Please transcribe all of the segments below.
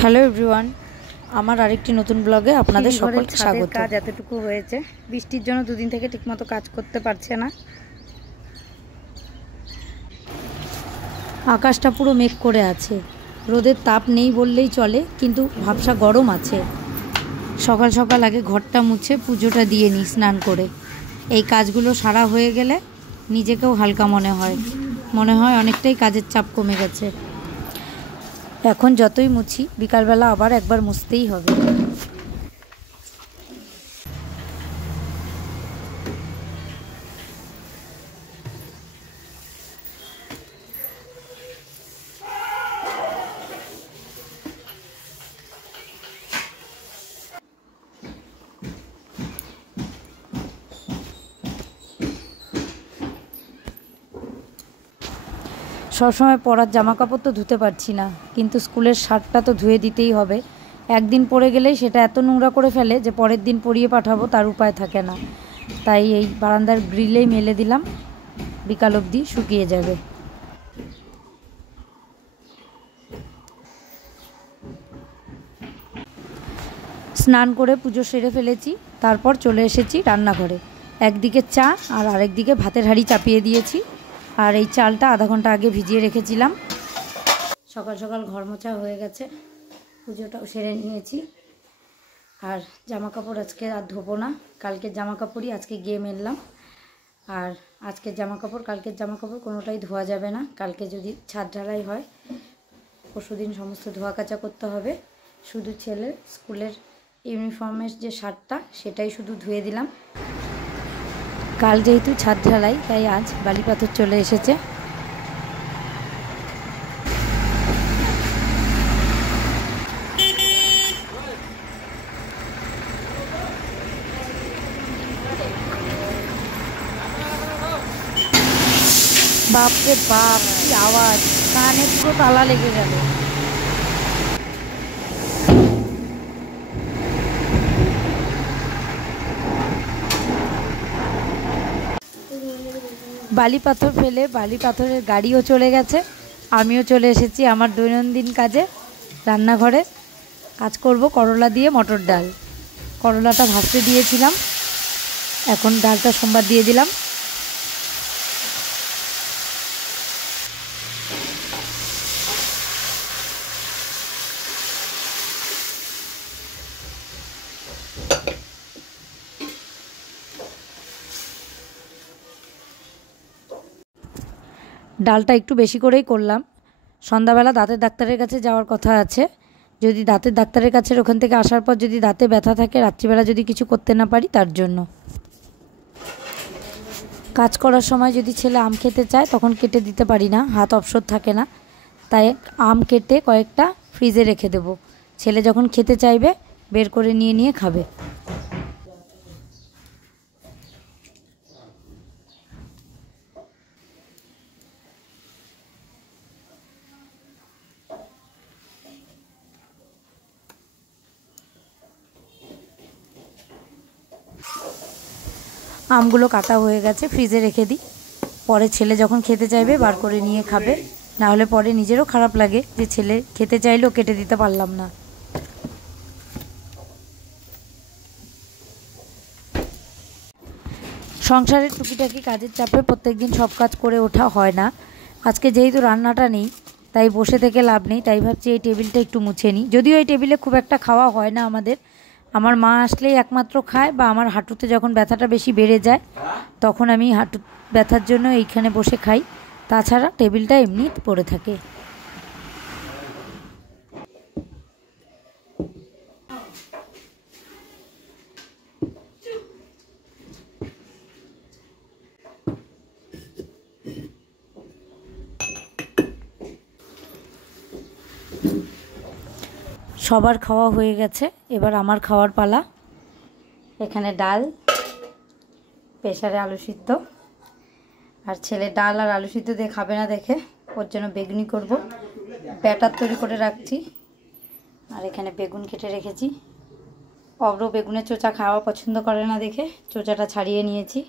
Hello everyone, আমার আরেকটি নতুন ব্লগে আপনাদের সকলকে স্বাগত। কাজ এতটুকু হয়েছে, বৃষ্টির জন্য দুদিন থেকে ঠিকমতো কাজ করতে পারছে না। আকাশটা পুরো মেঘ করে আছে, রোদের তাপ নেই বললেই চলে, কিন্তু ভাবসা গরম আছে। সকাল সকাল আগে ঘরটা মুছে পুজোটা দিয়ে নিই স্নান করে। এই কাজগুলো সারা হয়ে গেলে নিজেকেও হালকা মনে হয় অনেকটাই কাজের চাপ কমে গেছে। এখন যতই মুছি বিকালবেলা আবার একবার মুছতেই হবে। সবসময় পরার জামা কাপড় তো ধুতে পারছি না, কিন্তু স্কুলের শার্টটা তো ধুয়ে দিতেই হবে। একদিন পরে গেলেই সেটা এত নোংরা করে ফেলে যে পরের দিন পরিয়ে পাঠাবো তার উপায় থাকে না। তাই এই বারান্দার গ্রিলেই মেলে দিলাম, বিকাল অবধি শুকিয়ে যাবে। স্নান করে পুজো সেরে ফেলেছি, তারপর চলে এসেছি রান্নাঘরে। একদিকে চা আর আরেকদিকে ভাতের হাঁড়ি চাপিয়ে দিয়েছি। আর এই চালটা আধা ঘন্টা আগে ভিজিয়ে রেখেছিলাম। সকাল সকাল ঘর মোছা হয়ে গেছে, পুজোটাও সেরে নিয়েছি। আর জামা কাপড় আজকে আর ধোবো না, কালকের জামা কাপড়ই আজকে গিয়ে মেললাম। আর আজকের জামা কাপড় কালকের জামা কাপড় কোনোটাই ধোয়া যাবে না। কালকে যদি ছাদ ঢালাই হয়, পরশুদিন সমস্ত ধোয়া কাচা করতে হবে। শুধু ছেলের স্কুলের ইউনিফর্মের যে শার্টটা সেটাই শুধু ধুয়ে দিলাম। কাল যেহেতু ছাদ ঢালাই, তাই আজ বালি পাথর চলে এসেছে। বাপরে বাপ, কি আওয়াজ! কানে পুরো তালা লেগে গেল। বালি পাথর ফেলে বালি পাথরের গাড়িও চলে গেছে। আমিও চলে এসেছি আমার দৈনন্দিন কাজে, রান্নাঘরে। আজ করব করলা দিয়ে মটর ডাল। করলাটা ভাজতে দিয়েছিলাম, এখন ডালটা সোমবার দিয়ে দিলাম। ডালটা একটু বেশি করেই করলাম। সন্ধ্যাবেলা দাঁতের ডাক্তারের কাছে যাওয়ার কথা আছে। যদি দাঁতের ডাক্তারের কাছে ওখান থেকে আসার পর যদি দাঁতে ব্যথা থাকে, রাত্রিবেলা যদি কিছু করতে না পারি, তার জন্য। কাজ করার সময় যদি ছেলে আম খেতে চায়, তখন কেটে দিতে পারি না, হাত অবসর থাকে না। তাই আম কেটে কয়েকটা ফ্রিজে রেখে দেবো। ছেলে যখন খেতে চাইবে বের করে নিয়ে খাবে। আমগুলো কাটা হয়ে গেছে, ফ্রিজে রেখে দিই। পরে ছেলে যখন খেতে চাইবে বার করে নিয়ে খাবে। না হলে পরে নিজেরও খারাপ লাগে যে ছেলে খেতে চাইলেও কেটে দিতে পারলাম না। সংসারের টুকিটাকি কাজের চাপে প্রত্যেকদিন সব কাজ করে ওঠা হয় না। আজকে যেহেতু রান্নাটা নেই, তাই বসে থেকে লাভ নেই। তাই ভাবছি এই টেবিলটা একটু মুছে নিই। যদিও এই টেবিলে খুব একটা খাওয়া হয় না আমাদের। আমার মা আসলেই একমাত্র খায়, বা আমার হাঁটুতে যখন ব্যথাটা বেশি বেড়ে যায় তখন আমি হাঁটু ব্যথার জন্য এইখানে বসে খাই। তাছাড়া টেবিলটা এমনি পড়ে থাকে। সবার খাওয়া হয়ে গেছে, এবার আমার খাওয়ার পালা। এখানে ডাল, প্রেসারে আলু সিদ্ধ। আর ছেলে ডাল আর আলু সিদ্ধ দিয়ে খাবে না দেখে ওর জন্য বেগুনি করব। ব্যাটার তৈরি করে রাখছি। আর এখানে বেগুন কেটে রেখেছি। অব্র বেগুনের চোচা খাওয়া পছন্দ করে না দেখে চোচাটা ছাড়িয়ে নিয়েছি।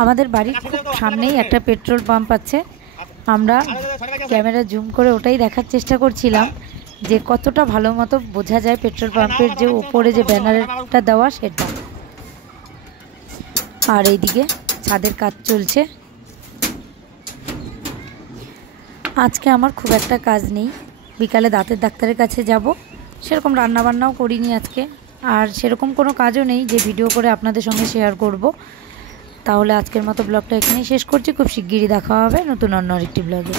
আমাদের বাড়ির খুব সামনেই একটা পেট্রোল পাম্প আছে। আমরা ক্যামেরা জুম করে ওটাই দেখার চেষ্টা করছিলাম যে কতটা ভালো মতো বোঝা যায় পেট্রোল পাম্পের যে উপরে যে ব্যানারটা দেওয়া সেটা। আর এইদিকে ছাদের কাজ চলছে। আজকে আমার খুব একটা কাজ নেই, বিকালে দাঁতের ডাক্তারের কাছে যাব, সেরকম রান্নাবান্নাও করিনি আজকে, আর সেরকম কোনো কাজও নেই যে ভিডিও করে আপনাদের সঙ্গে শেয়ার করব। তাহলে আজকের মতো ব্লগটা এখানেই শেষ করছি। খুব শিগগিরই দেখা হবে নতুন অন্য আরেকটি ব্লগে।